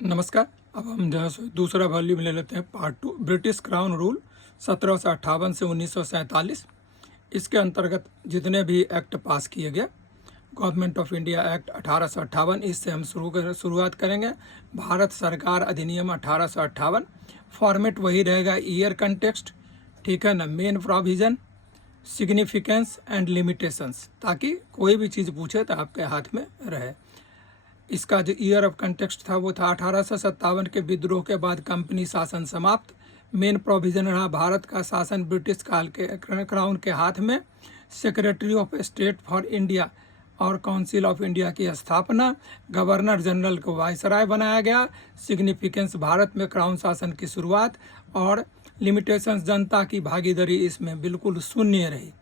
नमस्कार। अब हम जो है सो दूसरा वॉल्यूम ले लेते हैं, पार्ट 2, ब्रिटिश क्राउन रूल 1758 से 1947। इसके अंतर्गत जितने भी एक्ट पास किए गए, गवर्नमेंट ऑफ इंडिया एक्ट 1858, इससे हम शुरुआत करेंगे। भारत सरकार अधिनियम 1858, फॉर्मेट वही रहेगा, ईयर कंटेक्स्ट, ठीक है ना, main provision, significance and limitations, ताकि कोई भी चीज़ पूछे तो आपके हाथ में रहे। इसका जो ईयर ऑफ कंटेक्स्ट था वो था 1857 के विद्रोह के बाद कंपनी शासन समाप्त। मेन प्रोविजन रहा भारत का शासन ब्रिटिश काल के क्राउन के हाथ में। Secretary of state for India और काउंसिल ऑफ इंडिया की स्थापना। गवर्नर जनरल को वायसराय बनाया गया। सिग्निफिकेंस भारत में क्राउन शासन की शुरुआत। और लिमिटेशंस जनता की भागीदारी इसमें बिल्कुल शून्य रही।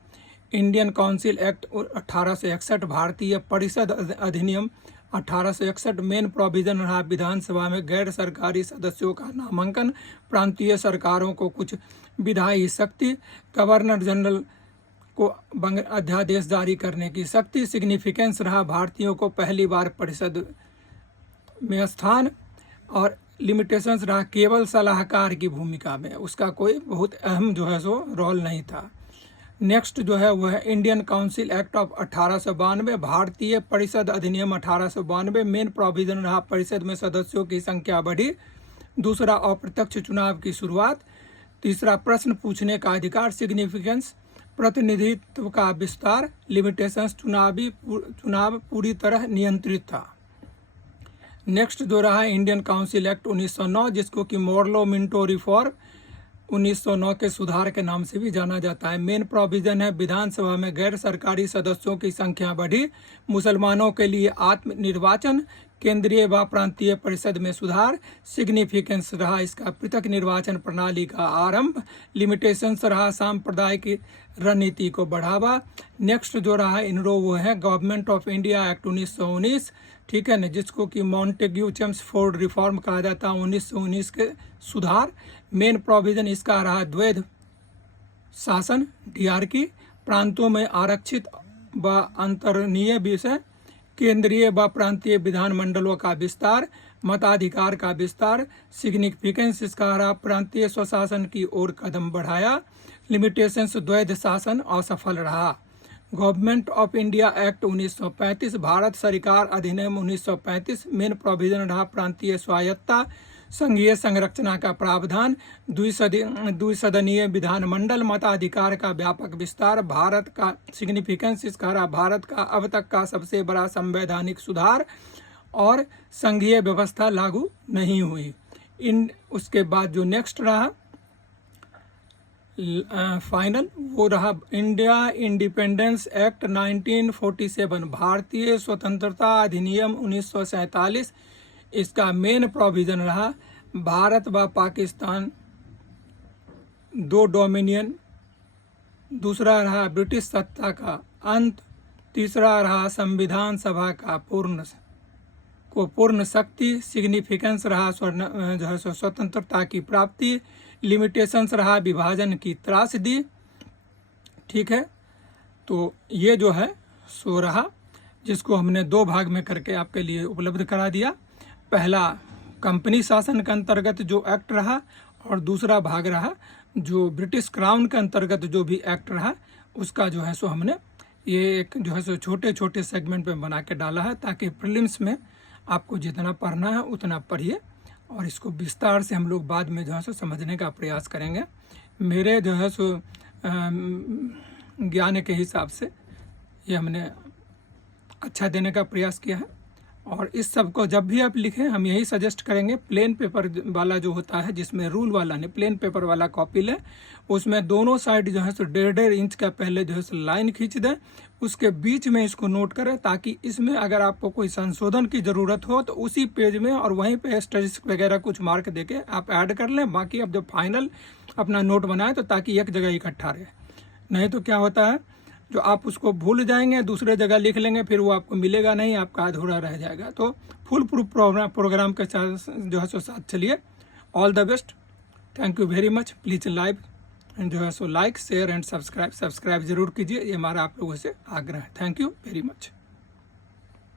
इंडियन काउंसिल एक्ट 1861, भारतीय परिषद अधिनियम 1861, मेन प्रोविजन रहा विधानसभा में गैर सरकारी सदस्यों का नामांकन। प्रांतीय सरकारों को कुछ विधायी शक्ति। गवर्नर जनरल को अध्यादेश जारी करने की शक्ति। सिग्निफिकेंस रहा भारतीयों को पहली बार परिषद में स्थान। और लिमिटेशंस रहा केवल सलाहकार की भूमिका में, उसका कोई बहुत अहम जो है सो रोल नहीं था। नेक्स्ट जो है वह है इंडियन काउंसिल एक्ट ऑफ 1892, भारतीय परिषद अधिनियम 1892, मेन प्रोविजन रहा परिषद में सदस्यों की संख्या बढ़ी। दूसरा, अप्रत्यक्ष चुनाव की शुरुआत। तीसरा, प्रश्न पूछने का अधिकार। सिग्निफिकेंस, प्रतिनिधित्व का विस्तार। लिमिटेशंस, चुनाव पूरी तरह नियंत्रित था। नेक्स्ट जो रहा इंडियन काउंसिल एक्ट 1909, जिसको कि मोरलो मिंटो रिफॉर्म 1909 के सुधार के नाम से भी जाना जाता है। मेन प्रोविजन है विधानसभा में गैर सरकारी सदस्यों की संख्या बढ़ी। मुसलमानों के लिए आत्म निर्वाचन। केंद्रीय व प्रांतीय परिषद में सुधार। सिग्निफिकेंस रहा इसका पृथक निर्वाचन प्रणाली का आरंभ। लिमिटेशंस रहा सांप्रदायिक रणनीति को बढ़ावा। नेक्स्ट जो रहा इनरो वो है गवर्नमेंट ऑफ इंडिया एक्ट 1919, ठीक है ना, जिसको कि मॉन्टेग्यू चेम्सफोर्ड रिफॉर्म कहा जाता है, 1919 के सुधार। मेन प्रोविजन इसका रहा द्वैध शासन, डीआरकी, प्रांतों में आरक्षित व अंतरनीय विषय, केंद्रीय व प्रांतीय विधानमंडलों का विस्तार, मताधिकार का विस्तार। सिग्निफिकेंस इसका रहा प्रांतीय स्वशासन की ओर कदम बढ़ाया। लिमिटेशंस, द्वैध शासन असफल रहा। Government of India act 1935, Bharat सरकार अधिनियम 1935, मेन प्रोविजन रहा प्रांतीय स्वायत्तता, संघीय संरचना का प्रावधान, द्विसदनीय विधानमंडल, मताधिकार का व्यापक विस्तार। भारत का सिग्निफिकेंस इसका रहा भारत का अब तक का सबसे बड़ा संवैधानिक सुधार। और संघीय व्यवस्था लागू नहीं हुई। उसके बाद जो नेक्स्ट रहा फाइनल वो रहा इंडिया इंडिपेंडेंस एक्ट 1947, भारतीय स्वतंत्रता अधिनियम 1947। इसका मेन प्रोविजन रहा भारत व पाकिस्तान दो डोमिनियन। दूसरा रहा ब्रिटिश सत्ता का अंत। तीसरा रहा संविधान सभा का पूर्ण शक्ति। सिग्निफिकेंस रहा जो है स्वतंत्रता की प्राप्ति। लिमिटेशंस रहा विभाजन की त्रासदी, ठीक है। तो ये जो है सो रहा, जिसको हमने दो भाग में करके आपके लिए उपलब्ध करा दिया। पहला कंपनी शासन के अंतर्गत जो एक्ट रहा, और दूसरा भाग रहा जो ब्रिटिश क्राउन के अंतर्गत जो भी एक्ट रहा, उसका जो है सो हमने ये एक जो है सो छोटे छोटे सेगमेंट में बना के डाला है, ताकि प्रीलिम्स में आपको जितना पढ़ना है उतना पढ़िए, और इसको विस्तार से हम लोग बाद में जो है सो समझने का प्रयास करेंगे। मेरे जो है सो ज्ञान के हिसाब से ये हमने अच्छा देने का प्रयास किया है। और इस सब को जब भी आप लिखें हम यही सजेस्ट करेंगे, प्लेन पेपर वाला जो होता है, जिसमें रूल वाला नहीं, प्लेन पेपर वाला कॉपी लें। उसमें दोनों साइड जो है सो 1.5 इंच का पहले जो है सो लाइन खींच दें, उसके बीच में इसको नोट करें, ताकि इसमें अगर आपको कोई संशोधन की ज़रूरत हो तो उसी पेज में और वहीं पे एस्टेरिस्क वगैरह कुछ मार्क देके आप ऐड कर लें। बाकी अब जब फाइनल अपना नोट बनाएं तो ताकि एक जगह इकट्ठा रहे। नहीं तो क्या होता है, जो आप उसको भूल जाएंगे, दूसरे जगह लिख लेंगे, फिर वो आपको मिलेगा नहीं, आपका अधूरा रह जाएगा। तो फुल प्रूफ प्रोग्राम के साथ जो है सो साथ चलिए। All the best, thank you very much. Please जो है so like, share and subscribe जरूर कीजिए, ये हमारा आप लोगों से आग्रह है। Thank you very much.